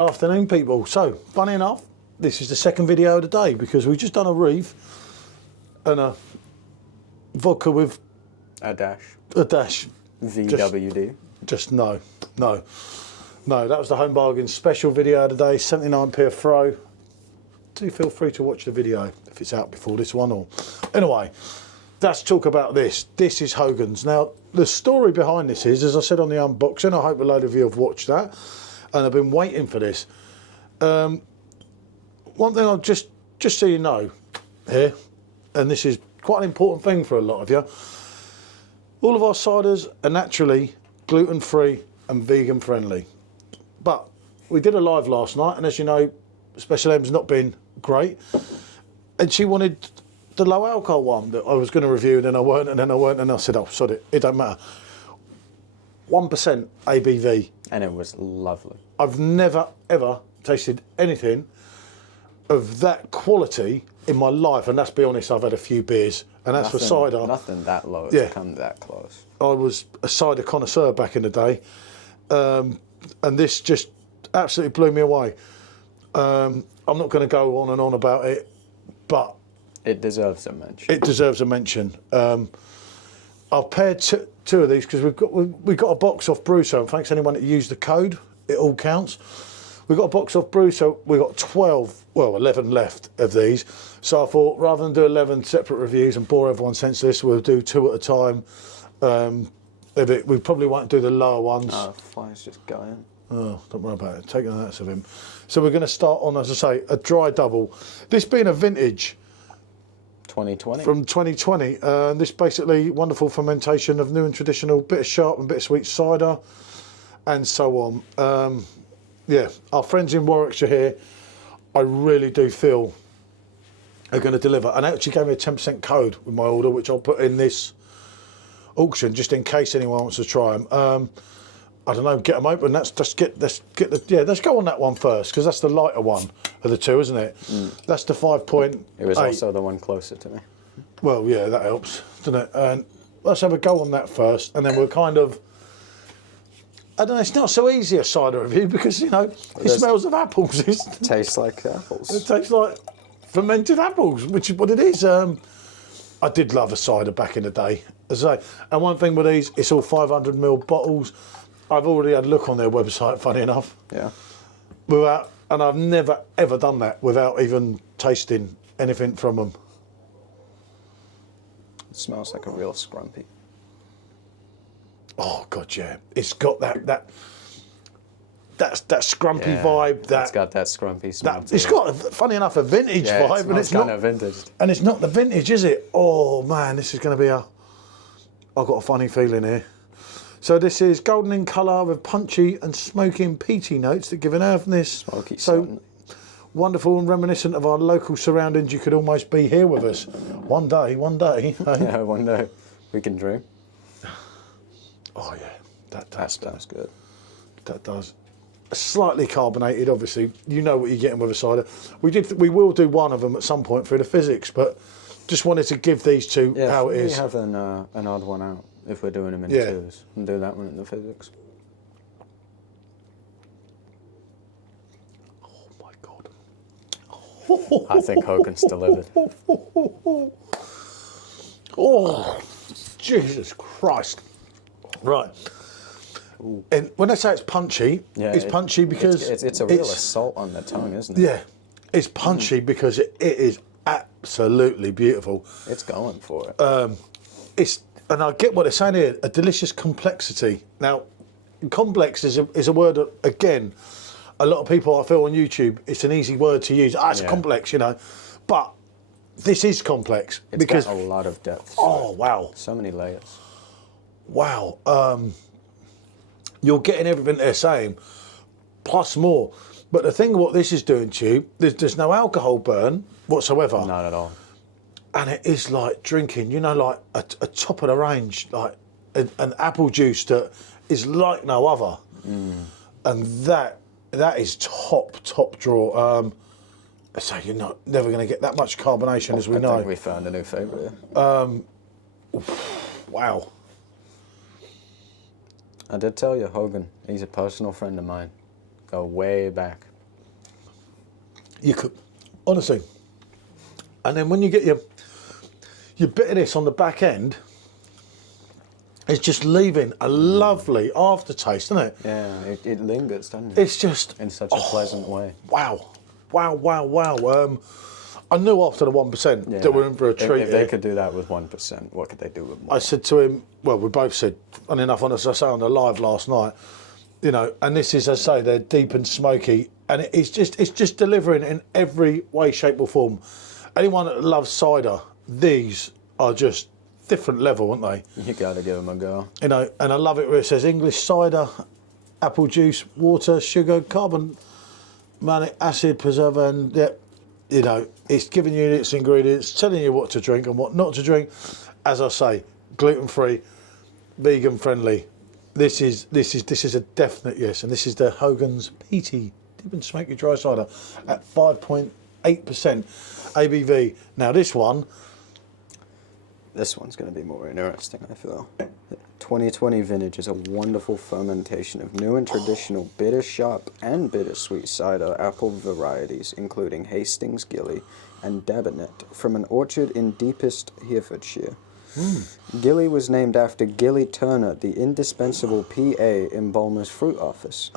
Afternoon, people. So, funny enough, this is the second video of the day because we've just done a reef and a vodka with a dash. No. VWD. That was the Home Bargain special video of the day, 79p a throw. Do feel free to watch the video if it's out before this one. Or anyway, let's talk about this. This is Hogan's. Now, the story behind this is, as I said on the unboxing, I hope a load of you have watched that, and I've been waiting for this. One thing I'll just so you know here, and this is quite an important thing for a lot of you, all of our ciders are naturally gluten-free and vegan-friendly. But we did a live last night, and as you know, Special M's not been great, and she wanted the low alcohol one that I was going to review, and then I weren't, and I said, oh, sod it, it don't matter. 1% ABV. And it was lovely. I've never, ever tasted anything of that quality in my life, and let's be honest, I've had a few beers, and that's for cider. Nothing that low has come that close. I was a cider connoisseur back in the day, and this just absolutely blew me away. I'm not going to go on and on about it, but it deserves a mention. It deserves a mention. I've paired two of these because we've got a box off Brusso, and thanks to anyone that used the code, it all counts. We've got a box off Brusso, we've got 11 left of these. So I thought, rather than do 11 separate reviews and bore everyone senseless, we'll do 2 at a time. We probably won't do the lower ones. Oh, fly's just going. Oh, don't worry about it. Taking the notes of him. So we're going to start on, as I say, a dry double. This being a vintage 2020. From 2020. This basically wonderful fermentation of new and traditional, bit of sharp and bit of sweet cider, and so on. Yeah, our friends in Warwickshire here, I really do feel are going to deliver. And they actually gave me a 10% code with my order, which I'll put in this auction just in case anyone wants to try them. I don't know, get them open. Let's go on that one first, because that's the lighter one of the two, isn't it? That's the 5.8. It was also the one closer to me. Well, yeah, that helps, doesn't it? And let's have a go on that first, and then we'll kind of, I don't know, it's not so easy a cider review because, you know, it smells of apples. It tastes like apples. It tastes like fermented apples, which is what it is. I did love a cider back in the day, as I say. And one thing with these, it's all 500ml bottles. I've already had a look on their website, funny enough. Yeah. And I've never, ever done that without even tasting anything from them. It smells like a real scrumpy. Oh, God, yeah. It's got that scrumpy vibe. It's got that scrumpy smell. It's got, funny enough, a vintage vibe. And it's kind of vintage. And it's not the vintage, is it? Oh, man, this is going to be I've got a funny feeling here. So this is golden in colour with punchy and smoky and peaty notes that give an earthiness. Smoky, so certainly. Wonderful and reminiscent of our local surroundings. You could almost be here with us. One day. Yeah, one day we can dream. Oh yeah, that sounds good. That does. Slightly carbonated, obviously. You know what you're getting with a cider. We will do one of them at some point through the Fizzics, but just wanted to give these two how it is. We have an odd one out if we're doing them in twos, and do that one in the Fizzics. Oh my God. I think Hogan's delivered. Oh, Jesus Christ. Right. Ooh. And when I say it's punchy, it's punchy because it's a real assault on the tongue, isn't it? Yeah, it's punchy because it is absolutely beautiful. It's going for it. And I get what they're saying here, a delicious complexity. Now, complex is a word that, again, a lot of people I feel on YouTube, it's an easy word to use. It's complex, you know, but this is complex. It's got a lot of depth. Oh, wow. So many layers. Wow. You're getting everything they're saying, plus more. But the thing what this is doing to you, there's no alcohol burn whatsoever. Not at all. And it is like drinking, you know, like a top of the range, like an apple juice that is like no other. And that is top draw. So you're never going to get that much carbonation, as we know. I think we found a new favourite. Wow. I did tell you, Hogan, he's a personal friend of mine. Go way back. You could, honestly. And then when you get your bit of this on the back end, it's just leaving a lovely aftertaste, isn't it? Yeah, it lingers, doesn't it? It's just... in such a pleasant way. Wow. Wow, wow, wow. I knew after the 1% that we're in for a treat. If they could do that with 1%, what could they do with more? I said to him, well, we both said, funny enough, as I say on the live last night, you know, and this is, as I say, they're deep and smoky, and it's just delivering in every way, shape or form. Anyone that loves cider, these are just different level, aren't they? You gotta give them a go. You know, and I love it where it says English cider, apple juice, water, sugar, carbon, malic acid, preserver, and you know, it's giving you its ingredients, telling you what to drink and what not to drink. As I say, gluten-free, vegan-friendly. This is a definite yes, and this is the Hogan's Peaty Deep and Smoky Dry Cider at 5.8% ABV. Now this one's going to be more interesting, I feel. 2020 vintage is a wonderful fermentation of new and traditional bitter sharp and bittersweet cider apple varieties, including Hastings Gilly and Dabinet, from an orchard in deepest Herefordshire. Gilly was named after Gilly Turner, the indispensable PA in Bulmer's fruit office.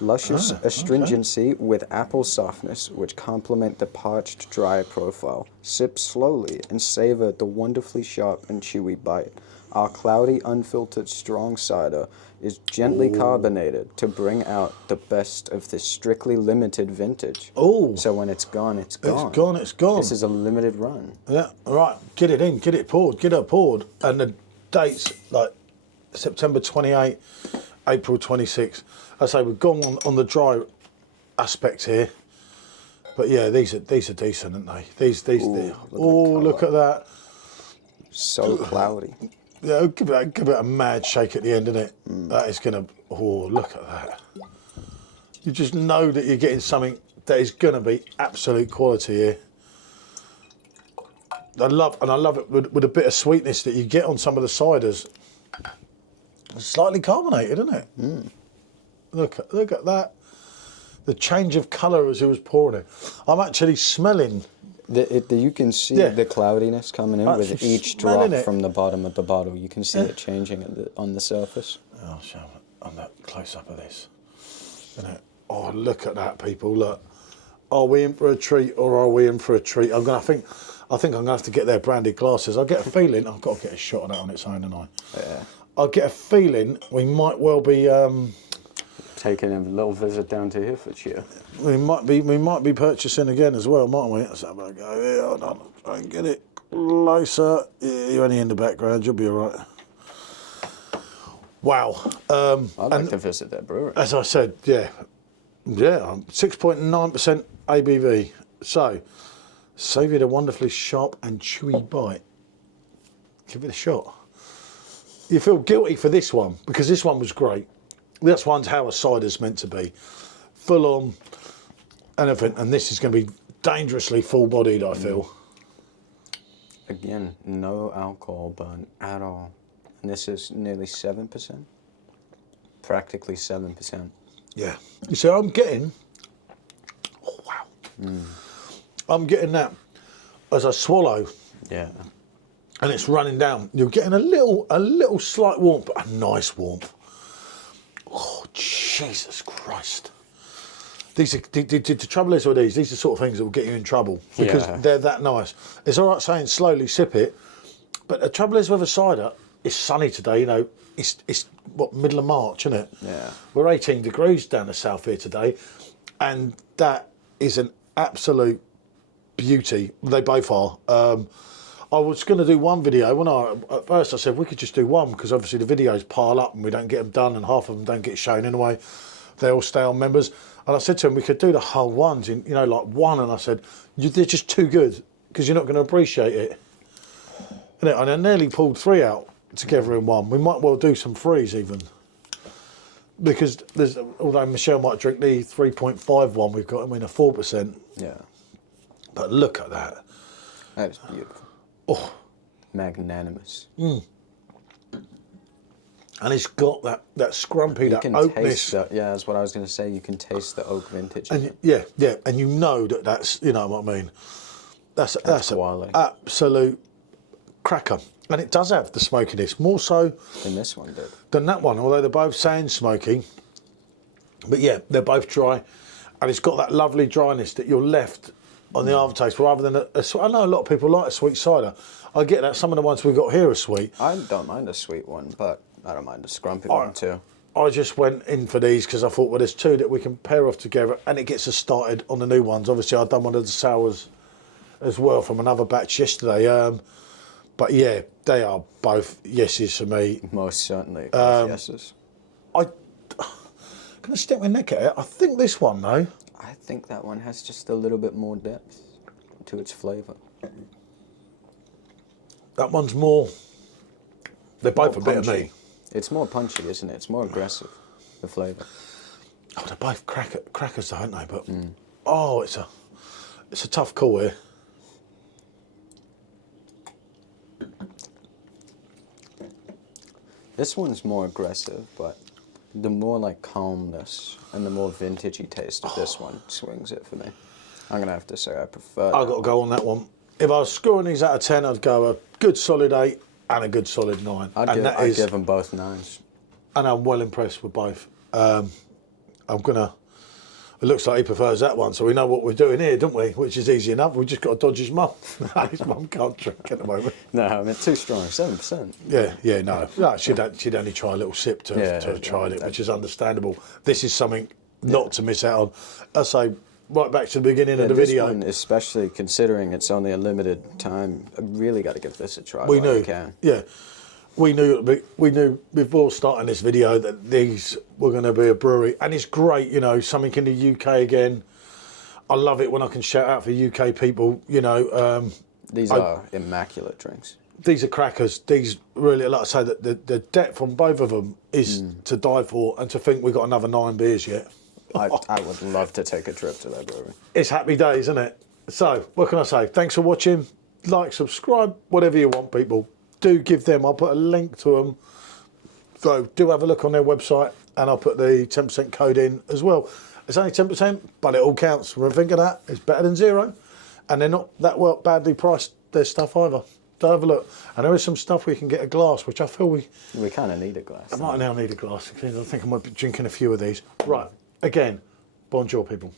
Luscious astringency with apple softness, which complement the parched, dry profile. Sip slowly and savor the wonderfully sharp and chewy bite. Our cloudy, unfiltered, strong cider is gently carbonated to bring out the best of this strictly limited vintage. So when it's gone, it's gone. It's gone, it's gone. This is a limited run. Yeah, right. Get it in, get it poured, get it poured. And the dates, like September 28, April 26. I say we've gone on the dry aspects here. But yeah, these are decent, aren't they? These look at that. So cloudy. Yeah, give it a mad shake at the end, isn't it? That is gonna. Oh, look at that! You just know that you're getting something that is gonna be absolute quality here. I love it with a bit of sweetness that you get on some of the ciders. It's slightly carbonated, isn't it? Look at that. The change of colour as it was pouring it. I'm actually smelling. You can see the cloudiness coming in with each drop it. from the bottom of the bottle. You can see it changing on the surface. I'll show it on that close up of this. Oh, look at that, people! Look, are we in for a treat or are we in for a treat? I think I'm gonna have to get their branded glasses. I get a feeling I've got to get a shot of that on its own, don't I? Yeah. I get a feeling we might well be. Taking a little visit down to Herefordshire. We might be purchasing again as well, mightn't we? Let's have a go here. Hold on, try and get it closer. Yeah, you're only in the background. You'll be all right. Wow. I'd like to visit that brewery. As I said, yeah, 6.9% ABV. So, save you the wonderfully sharp and chewy bite. Give it a shot. You feel guilty for this one because this one was great. This one's how a cider's meant to be. Full on, anything, and this is going to be dangerously full-bodied, I feel. Again, no alcohol burn at all. And this is nearly 7%. Practically 7%. Yeah. You see, I'm getting, oh wow. I'm getting that as I swallow. Yeah. And it's running down. You're getting a little slight warmth, but a nice warmth. Oh, Jesus Christ. The trouble is with these are sort of things that will get you in trouble because they're that nice. It's all right saying slowly sip it, but the trouble is with a cider, it's sunny today, you know, it's what, middle of March, isn't it? Yeah. We're 18 degrees down the south here today, and that is an absolute beauty. They both are. I was going to do one video. At first I said we could just do one because obviously the videos pile up and we don't get them done and half of them don't get shown anyway. They all stay on members. And I said to him we could do the whole ones in, you know, like one. And I said, they're just too good because you're not going to appreciate it. And I nearly pulled 3 out together in one. We might well do some 3s even. Because although Michelle might drink the 3.5 one we've got, I mean a 4%. Yeah. But look at that. That is beautiful. Oh, magnanimous. And it's got that scrumpy, that can oakness. taste that. Yeah, that's what I was going to say. You can taste the oak vintage. And yeah, and you know that's, you know what I mean. That's quality. an absolute cracker. And it does have the smokiness, more so than this one did. Than that one, although they're both saying smoky. But yeah, they're both dry. And it's got that lovely dryness that you're left on the aftertaste, rather than I know a lot of people like a sweet cider. I get that. Some of the ones we got here are sweet. I don't mind a sweet one, but I don't mind a scrumpy one too. I just went in for these because I thought, well, there's two that we can pair off together, and it gets us started on the new ones. Obviously, I've done one of the sours as well from another batch yesterday. But yeah, they are both yeses for me. Most certainly, both yeses. I'm gonna stick my neck at it. I think this one though. I think that one has just a little bit more depth to its flavour. That one's more. They're both More a bit of punchy. me. It's more punchy, isn't it? It's more aggressive, the flavour. Oh, they're both crackers, though, aren't they? But oh, it's a tough call here. This one's more aggressive, but the more like calmness and the more vintagey taste of this one swings it for me. I'm gonna have to say I prefer. I've got to go on that one. If I was scoring these out of 10, I'd go a good solid 8 and a good solid 9. I'd give them both 9s. And I'm well impressed with both. It looks like he prefers that one, so we know what we're doing here, don't we? Which is easy enough. We've just got to dodge his mum. His mum can't drink at the moment. No, I mean, too strong, 7%. Yeah, no. She'd only try a little sip to have tried it, which is understandable. This is something not to miss out on. I say, right back to the beginning of the video. This one, especially considering it's only a limited time, I really got to give this a try. We knew, you can. yeah. We knew before starting this video that these were going to be a brewery, and it's great, you know, something in the UK again. I love it when I can shout out for UK people, you know. These are immaculate drinks. These are crackers. These really, like I say, that the depth on both of them is to die for, and to think we've got another 9 beers yet. I would love to take a trip to that brewery. It's happy days, isn't it? So, what can I say? Thanks for watching. Like, subscribe, whatever you want, people. Do give them, I'll put a link to them. So do have a look on their website, and I'll put the 10% code in as well. It's only 10%, but it all counts. When I think of that, it's better than 0. And they're not that well badly priced, their stuff either. So have a look. And there is some stuff we can get a glass, which I feel we kind of need a glass. I might now need a glass, because I think I might be drinking a few of these. Right, again, bonjour people.